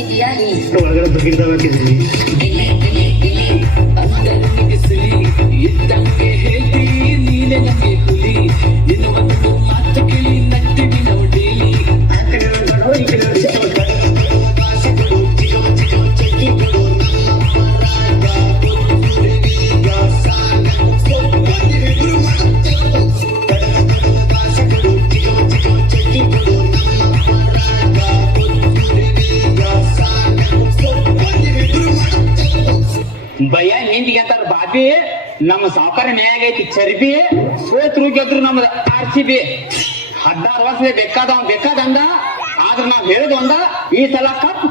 ಹಾಕಿದ್ಯಾ ನೀ ಒಳಗಡೆ ಬಕೆಟ್ದಾಗ ಹಾಕಿದ್ದೀನಿ. ಇದ್ದಂಗೆ ಹೇಳ್ತಿ ನೀನೆ ನಂಗೆ ಹುಲಿ ನಿನ್ನ ಒಂದು ಮಾತು ಕೇಳಿ ನಗ್ತೀವಿ ನಾವು ಡೈಲಿ ಭಯ ನಿಂದಿಗೆ ಅಂತಾರ ಬಾಬಿ ನಮ್ಮ ಸಾವುಕಾರ ನ್ಯಾಯ ಐತಿ ಚರ್ಬಿ ಸೋತ್ರು ಗೆದ್ರು ನಮ್ದ RCB 16 ವರ್ಷ ಬೇಕಾದಂದ ಆದ್ರ ನಾವ್ ಹೇಳಿದ್ ಒಂದ ಈ ಸಲ ಕಪ್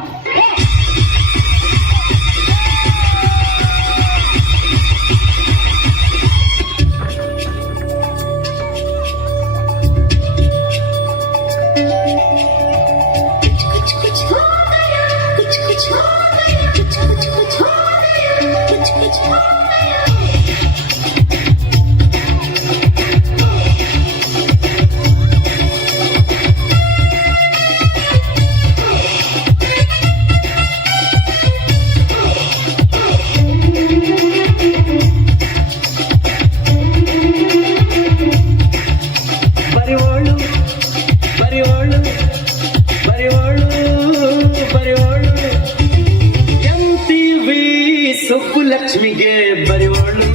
ಲಕ್ಷ್ಮಿಗೆ ಬರೆಯೋಳು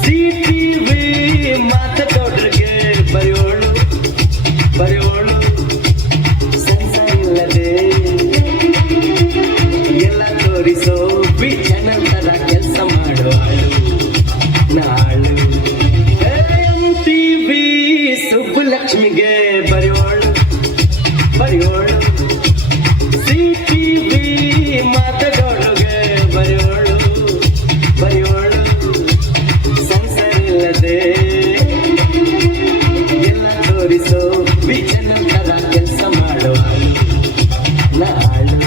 CTV ಮಾತಗೌಡ್ರಿಗೆ ಬರೆಯೋಳು ಸಂಸಾರ ಇಲ್ಲದೆ ಎಲ್ಲ ತೋರಿಸೋ ಚಾನಲ್ ತರ ಕೆಲಸ ಮಾಡುವಾಳು ನಾಳು MTV ಸುಬ್ಬುಲಕ್ಷ್ಮಿಗೆ ಬರೆಯೋಳು CTV ಮಾತಗೌಡ್ರಿಗೆ ಬರೆಯೋಳು ಸಂಸಾರ ಇಲ್ಲದೆ ಎಲ್ಲ ತೋರಿಸೋ ಚಾನಲ್ ತರ ಕೆಲಸ ಮಾಡುವಾಳು ನಾಳು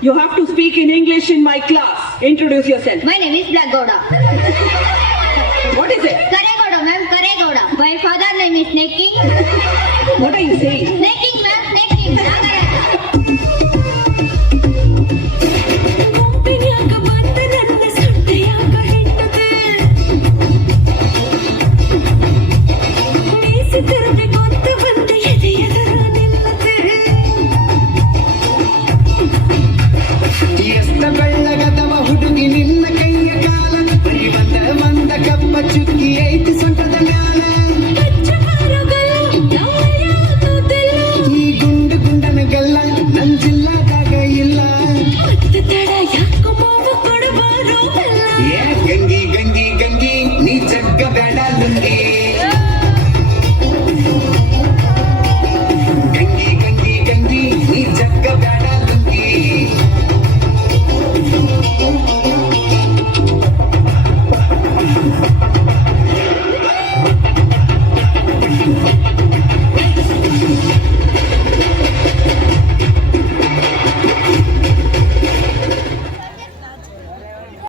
You have to speak in English in my class. Introduce yourself. My name is Black Gowda. What is it? Karegowda, ma'am, Karegowda. My father name is Snake King. What are you saying? Snake King, ma'am, Snake King. ಎಷ್ಟ ಬೆಳ್ಳಗದವ ಹುಡುಗಿ ನಿನ್ನ ಕೈಯ ಕಾಲ ಬರಿ ಬಂದ ಕಪ್ಪ ಚುಕ್ಕಿ ಐತಿ ಸೊಂಟದ ಮ್ಯಾಲ ಈ ಗುಂಡನಗೆಲ್ಲ ನನ್ ಜಿಲ್ಲಾದಾಗ ಇಲ್ಲ